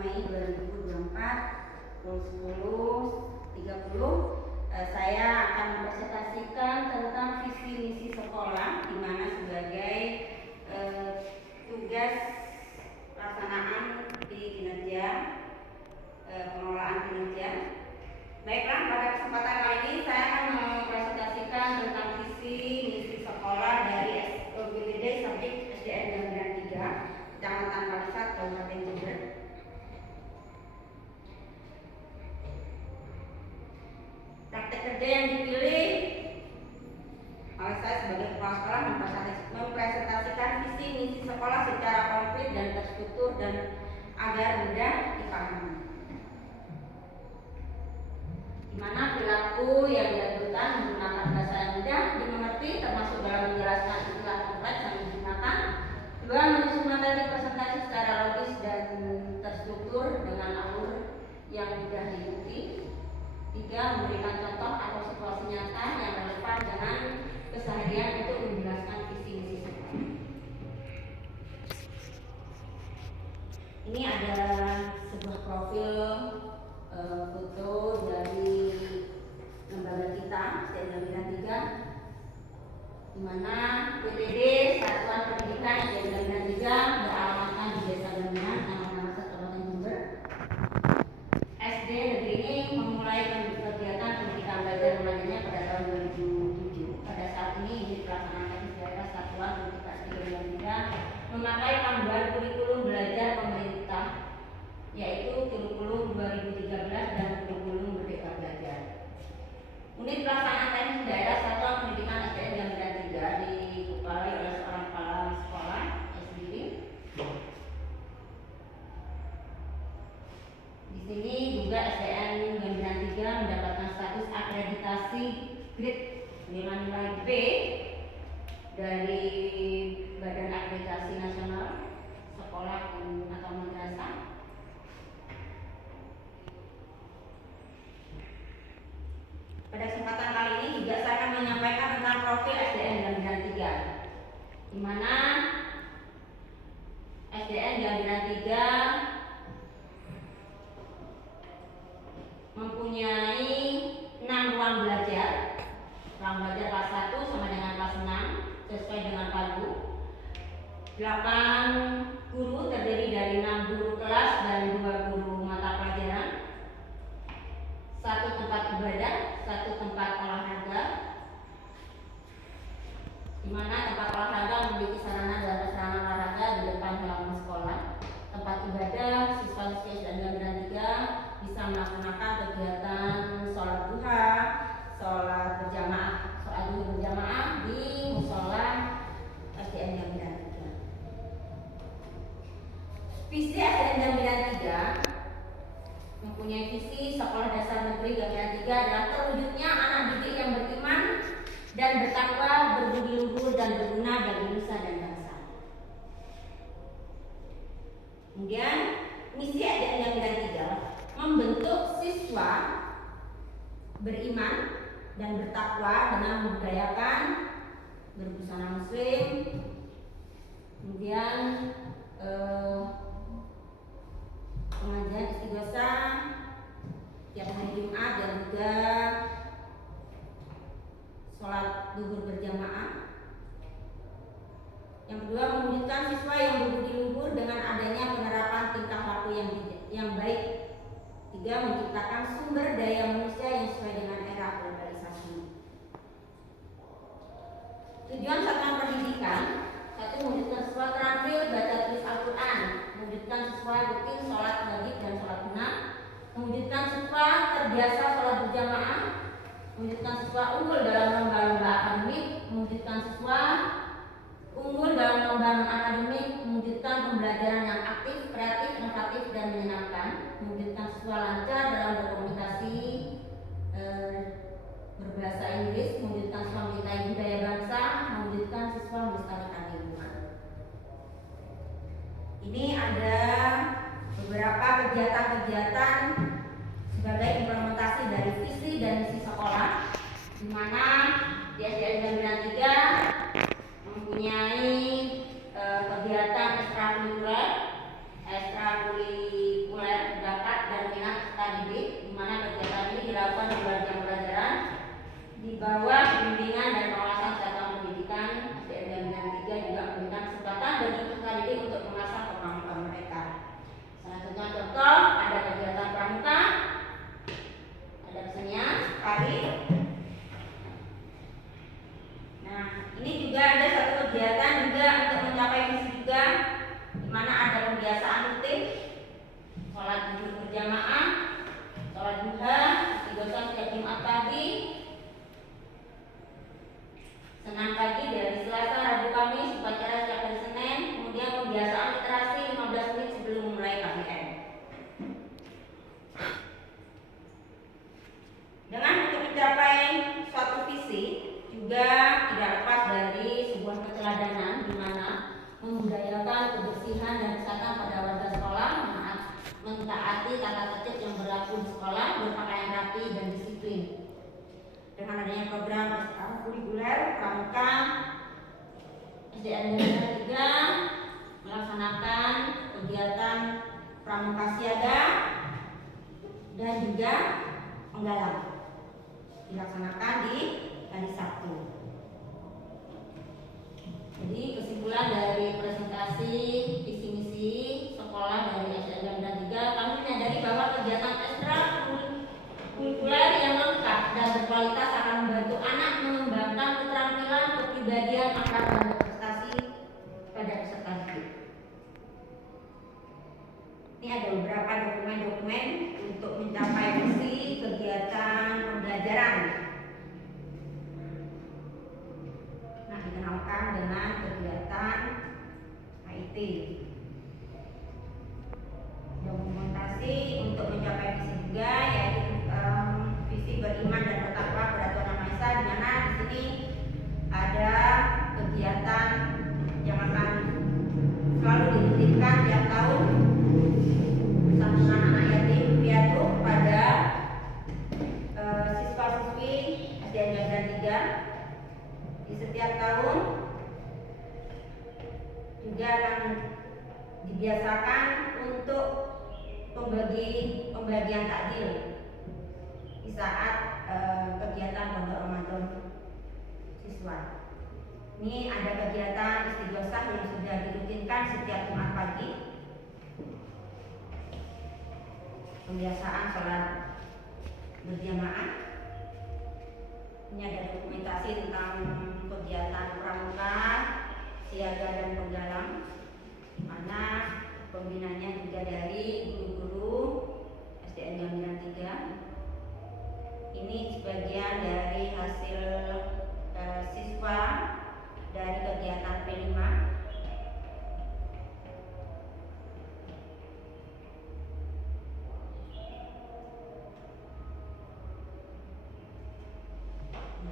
Mei 2024 pukul 10.30 saya akan mempresentasikan tentang visi misi sekolah, di mana sebagai tugas pelaksanaan di kinerja pengelolaan kinerja. Baiklah, pada kesempatan kali ini saya akan mempresentasikan tentang visi misi sekolah dari BPD Sabdik SDN Gambiran 3, Kecamatan Kalisat, Kabupaten Jember. Praktek kerja yang dipilih oleh saya sebagai kepala sekolah mempresentasikan visi misi sekolah secara konkret dan terstruktur dan agar mudah dipahami. Di mana perilaku yang dilakukan menggunakan bahasa yang mudah dimengerti, termasuk dalam menjelaskan istilah kompleks yang digunakan. Dua, menyusun materi presentasi secara logis dan terstruktur dengan alur yang mudah diikuti. Tiga, memberikan contoh atau situasi nyata yang relevan dengan keseharian untuk menjelaskan visi misi sekolah. Ini ada sebuah profil foto dari lembaga kita SDN Gambiran 3, di mana PTD Satuan Pendidikan SDN Gambiran 3 beralamatkan di Desa Gambiran, Kecamatan Kabupaten Jember. SD negeri ini memulai kegiatan pendidikan belajar mengajarnya pada tahun 2007. Pada saat ini unit pelaksanaan teknis daerah Satuan Pendidikan SDN Gambiran 3 memakai panduan kurikulum belajar pemerintah, yaitu kurikulum 2013 dan kurikulum Merdeka Belajar. Unit pelaksanaan teknis daerah Satuan Pendidikan SDN Gambiran 3 dikepalai oleh seorang kepala sekolah sendiri. Di sini juga SDN Gambiran 3 mendapatkan status akreditasi grade nilai B dari Badan Akreditasi Nasional Sekolah atau Madrasah. Pada kesempatan kali ini juga saya akan menyampaikan tentang profil SDN Gambiran 3, di mana SDN Gambiran 3 mempunyai 6 ruang belajar. Ruang belajar kelas 1 sama dengan kelas 6 sesuai dengan pagu. 8 guru terdiri dari 6 guru kelas dan 2 guru mata pelajaran. 1 tempat ibadah, 1 tempat olahraga, di mana tempat olahraga memiliki sarana dan prasarana olahraga di depan halaman sekolah. Tempat ibadah, siswa-siswi SDN Gambiran 3 bisa melaksanakan kegiatan sholat duha, sholat duha berjamaah di musola SDN Gambiran 3. Visi SDN Gambiran 3 mempunyai visi sekolah dasar negeri Gambiran 3 adalah terwujudnya anak didik yang beriman dan bertakwa, berbudi luhur dan berguna bagi nusa dan bangsa. Kemudian misi SDN Gambiran 3 membentuk siswa beriman dan bertakwa dengan membudayakan berbusana muslim, kemudian pengajian istighosah tiap hari Jumat dan juga sholat duhur berjamaah. Yang kedua, mewujudkan siswa yang berbudi luhur dengan adanya penerapan tingkah laku yang baik. Tiga, menciptakan sumber daya manusia yang sesuai dengan era globalisasi. Tujuan satuan pendidikan: 1. Mewujudkan siswa terampil baca tulis Al-Quran, mewujudkan siswa rutin sholat wajib dan sholat sunnah, mewujudkan siswa terbiasa sholat berjamaah, mewujudkan siswa unggul dalam lomba-lomba akademik, mewujudkan siswa unggul dalam lomba non-akademik, mewujudkan pembelajaran yang aktif, kreatif, inovatif, dan menyenangkan, mewujudkan siswa lancar dalam berkomunikasi berbahasa Inggris, mewujudkan siswa mencintai budaya bangsa, mewujudkan siswa melestarikan lingkungan. Ini ada beberapa kegiatan-kegiatan sebagai implementasi dari visi dan misi sekolah, di mana di SDN Gambiran 3 mempunyai kegiatan ekstrakurikuler bawah bimbingan dan pengawasan satuan pendidikan SDN Bina 3 juga memberikan kesempatan bagi peserta didik untuk mengasah kemampuan mereka. Selanjutnya contoh, ada kegiatan pramuka, ada kesenian, tari. Nah, ini juga ada satu kegiatan juga untuk mencapai visi juga, di mana ada pembiasaan rutin, sholat zuhur berjamaah, sholat duha, istighosah setiap Jumat pagi, senam pagi dari Selasa, Rabu, Kamis, upacara setiap hari Senin, kemudian pembiasaan literasi 15 menit sebelum memulai KBM. Dengan untuk mencapai suatu visi juga tidak lepas dari sebuah keteladanan, di mana membudayakan kebersihan dan kesehatan pada warga sekolah, mentaati tata tertib yang berlaku di sekolah, berpakaian rapi dan disiplin. Dengan adanya program kurikuler pramuka, SDN Bina 3 melaksanakan kegiatan pramuka siaga dan juga penggalang, dilaksanakan di hari Sabtu. Jadi kesimpulan dari presentasi visi misi sekolah dari SDN Bina 3, kami menyadari bahwa kegiatan ekstrakurikuler yang lengkap dan berkualitas akan membantu anak mengembangkan keterampilan kepribadian, akrab dan berprestasi pada peserta didik. Ini ada beberapa dokumen-dokumen untuk mencapai visi kegiatan pembelajaran. Nah, dikenalkan dengan kegiatan HIT. Dokumentasi untuk mencapai visi juga, yaitu visi beriman dan bertakwa kepada Tuhan Yang Maha Esa, di mana di sini ada kegiatan yang akan selalu dirutinkan tiap tahun santunan anak yatim piatu pada siswa-siswi SDN Bina 3 di setiap tahun. Juga akan dibiasakan untuk pembagian takjil di saat kegiatan pondok Ramadan siswa. Ini ada kegiatan istighosah yang sudah dirutinkan setiap Jumat pagi, pembiasaan sholat berjamaah. Ini ada dokumentasi tentang kegiatan pramuka, siaga dan penggalang, di mana pembinanya juga dari guru-guru SDN Bina 3. Ini sebagian dari hasil siswa dari kegiatan P5.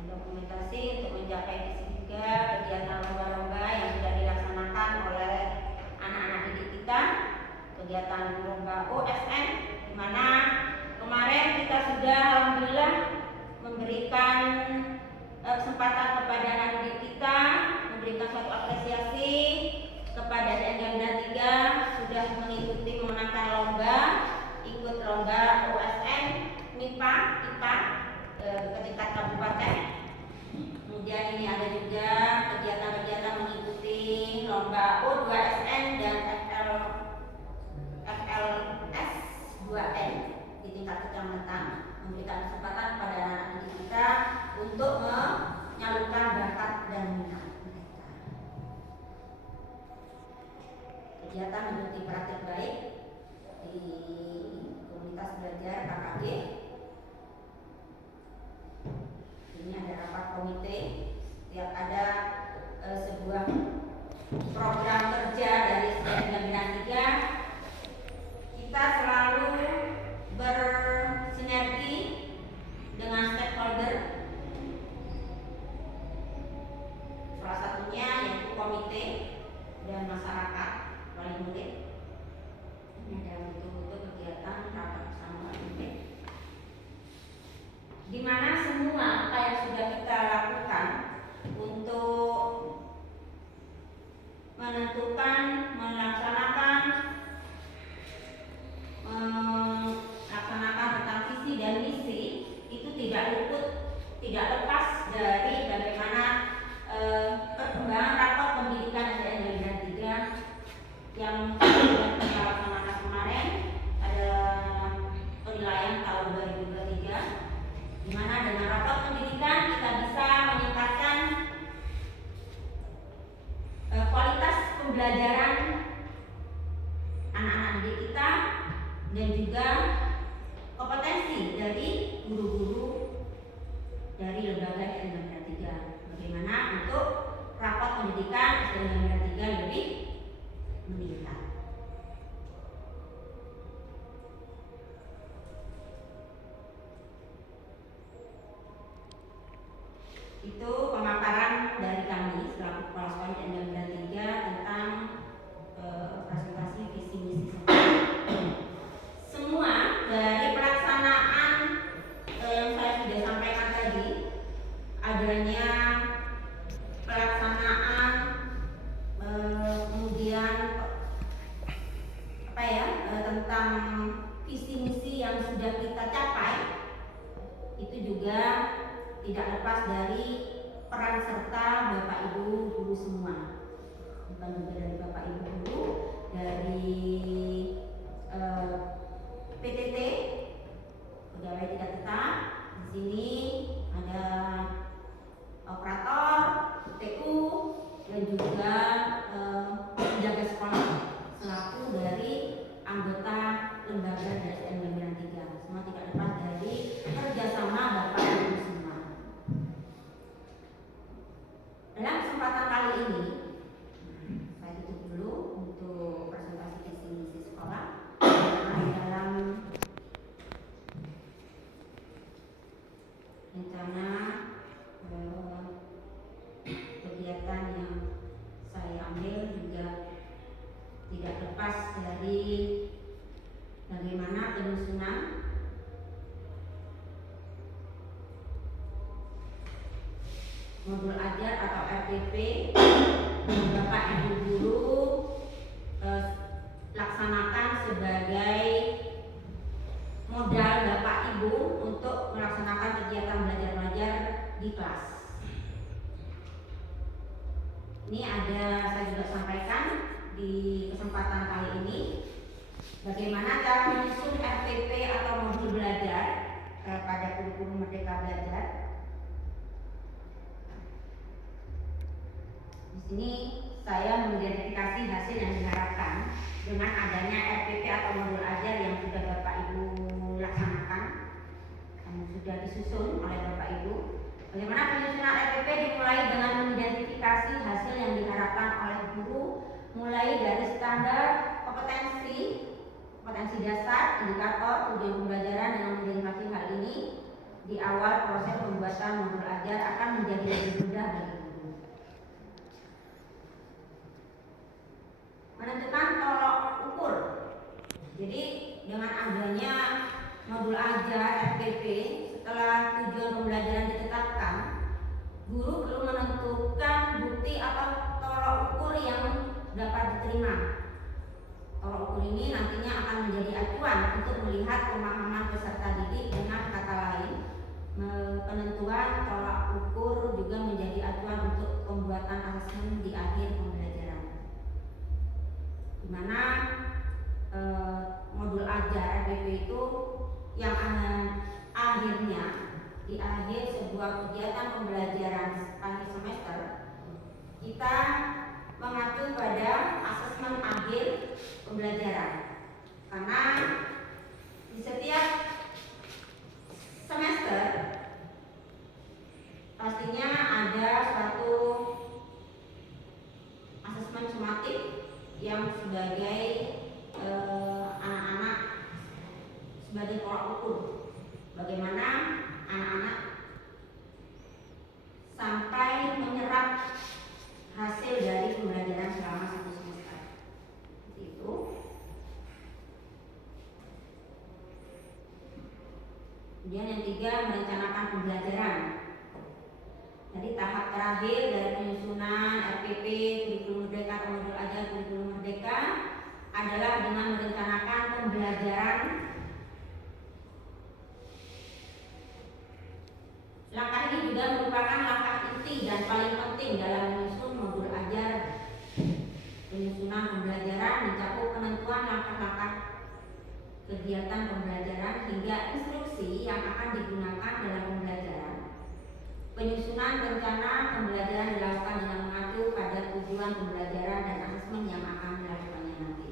Dokumentasi untuk mencapai visi juga kegiatan lomba-lomba yang sudah dilaksanakan oleh anak-anak didik kita. Kegiatan lomba OSN, di mana kemarin kita sudah alhamdulillah memberikan kesempatan kepada anak didik kita, memberikan suatu apresiasi kepada SDN Bina 3 sudah mengikuti memenangkan lomba, ikut lomba OSN MIPA IPA ke tingkat kabupaten. Kemudian ini ada juga kegiatan-kegiatan mengikuti lomba O2SN dan FLS 2N di tingkat kecamatan, memberikan kesempatan kepada anak-anak didik kita untuk menyalurkan bakat dan minat mereka. Kegiatan mengikuti praktik baik di komunitas belajar KKG. Ini ada rapat komite, setiap ada sebuah program kerja dari SDN Bina 3, kita selalu bersinergi dengan stakeholder. Salah satunya yaitu komite dan masyarakat, wali murid. Ini ada betul-betul kegiatan rapat bersama komite. dan juga kompetensi dari guru-guru dari lembaga SDN Negara 3. Bagaimana untuk rapat pendidikan SDN Negara 3 lebih meningkat. Itu pemaparan dari kami selaku kepala sekolah SDN Negara 3 tentang presentasi visi misi sekolah. Semua dari pelaksanaan yang saya sudah sampaikan tadi, adanya pelaksanaan kemudian tentang visi misi yang sudah kita capai, itu juga tidak lepas dari peran serta Bapak Ibu guru semua, bukan juga dari Bapak Ibu guru, dari PTT, pegawai tidak tetap. Di sini ada operator, TU, dan juga penjaga sekolah selaku dari anggota lembaga SDN Negara 3. Semua tidak lepas dari kerjasama Bapak Ibu semua. Dalam kesempatan kali ini, saya tutup dulu untuk presentasi visi misi sekolah. Dalam rencana kegiatan yang saya ambil juga tidak lepas dari bagaimana penyusunan modul ajar atau RTP Bapak Ibu guru laksanakan sebagai modal Bapak Ibu untuk melaksanakan kegiatan belajar mengajar di kelas. Ini saya juga sampaikan di kesempatan kali ini bagaimana cara menyusun RTP atau modul belajar pada kurikulum Merdeka Belajar. Di sini saya mengidentifikasi hasil yang diharapkan dengan adanya RTP atau modul ajar yang sudah Bapak Ibu laksanakan, yang sudah disusun oleh Bapak Ibu. Bagaimana penyusunan RTP dimulai dengan mengidentifikasi hasil yang diharapkan oleh guru, mulai dari standar kompetensi dasar, indikator, tujuan pembelajaran. Dengan mengidentifikasi hal ini di awal proses pembuatan modul ajar akan menjadi lebih mudah bagi guru. Menentukan tolok ukur. Jadi dengan adanya modul ajar RTP, setelah tujuan pembelajaran ditetapkan, guru perlu menentukan bukti atau tolok ukur yang dapat diterima. Tolok ukur ini nantinya akan menjadi acuan untuk melihat pemahaman peserta didik. Dengan kata lain, penentuan tolak ukur juga menjadi acuan untuk pembuatan asesmen di akhir pembelajaran, di mana modul ajar RTP itu yang akhirnya di akhir sebuah kegiatan pembelajaran akhir semester kita mengacu pada asesmen akhir pembelajaran, karena di setiap semester pastinya ada suatu asesmen sumatif yang sebagai anak-anak sebagai tolak ukur bagaimana anak-anak sampai menyerap hasil dari pembelajaran selama satu semester. Seperti itu. Kemudian yang tiga, merencanakan pembelajaran. Jadi tahap terakhir dari penyusunan RPP kurikulum merdeka atau modul ajar kurikulum merdeka adalah dengan merencanakan pembelajaran. Langkah ini juga merupakan langkah inti dan paling penting dalam menyusun modul ajar. Penyusunan pembelajaran mencakup penentuan langkah-langkah kegiatan pembelajaran hingga instruksi yang akan digunakan dalam pembelajaran. Penyusunan rencana pembelajaran dilakukan dengan mengacu pada tujuan pembelajaran dan asesmen yang akan dilakukannya nanti.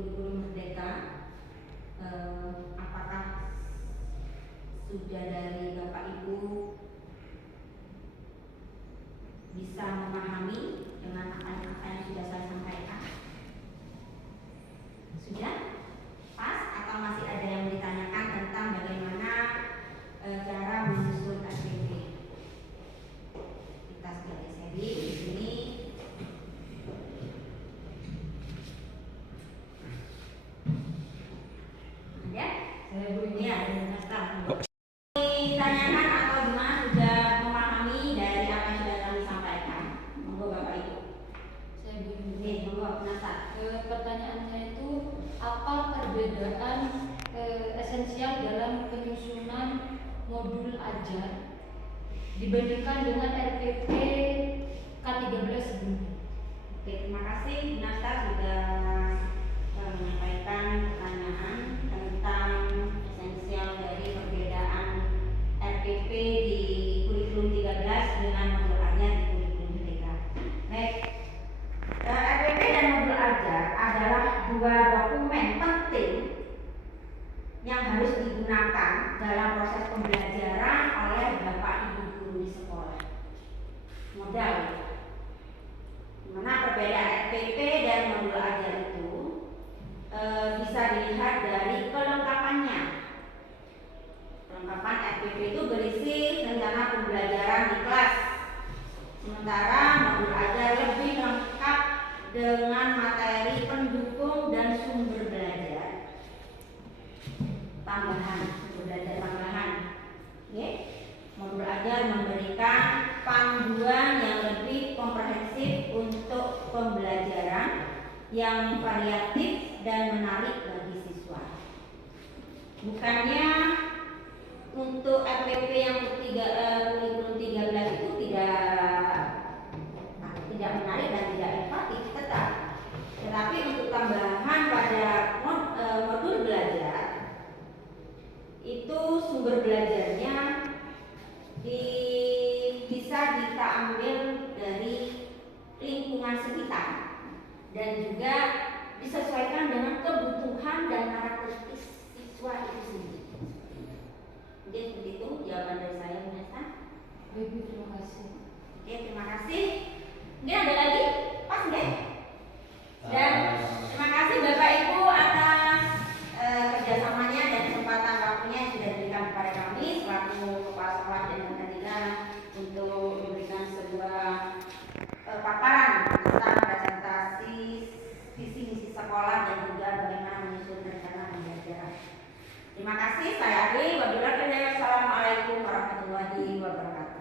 kurikulum merdeka. Apakah sudah dari Bapak Ibu bisa memahami dengan apa yang sudah saya sampaikan? Sudah? Pas? Atau masih ada yang ditanyakan tentang bagaimana cara menyusun SPP? Kita sebagai seri di sini. Ada? Ya, ditanyakan atau gimana, sudah memahami dari apa yang sudah kami sampaikan? Monggo Bapak Ibu. Saya begini. Monggo Nasa. Pertanyaannya itu apa perbedaan esensial dalam penyusunan modul ajar dibandingkan dengan RPP K13 sebelumnya? Oke, terima kasih Nasa sudah menyampaikan pertanyaan tentang esensial dari perbedaan RPP di kurikulum 13 dengan modul ajar di kurikulum merdeka. Baik, RPP dan modul ajar adalah dua dokumen penting yang harus digunakan dalam proses pembelajaran oleh Bapak Ibu guru di sekolah. Modal. Mana perbedaan RPP dan modul ajar itu bisa dilihat dari kelengkapannya. Kelengkapan RPP itu berisi rencana pembelajaran di kelas, sementara modul ajar lebih lengkap dengan materi pendukung dan sumber belajar tambahan, sumber belajar tambahan. Modul ajar memberikan panduan yang lebih komprehensif untuk pembelajaran yang variatif dan menarik bagi siswa. Bukannya untuk RPP yang kurikulum 13 itu tidak menarik dan tidak inovatif, tetapi untuk tambahan pada modul belajar itu sumber belajarnya bisa kita ambil dari lingkungan sekitar dan juga disesuaikan dengan kebutuhan dan karakteristik siswa itu sendiri. Mungkin seperti itu jawaban dari saya, Nesa. Ibu, terima kasih. Oke, terima kasih. Mungkin ada lagi? Pas nggak? Dan terima kasih Bapak Ibu atas kerjasamanya dan kesempatan waktunya yang sudah diberikan kepada kami selaku kepala sekolah dan Merdeka untuk memberikan sebuah paparan tentang presentasi visi misi sekolah dan juga bagaimana menyusun rencana pembelajaran. Terima kasih. Saya Adi. Wabillahi taufiq. Wassalamualaikum warahmatullahi wabarakatuh.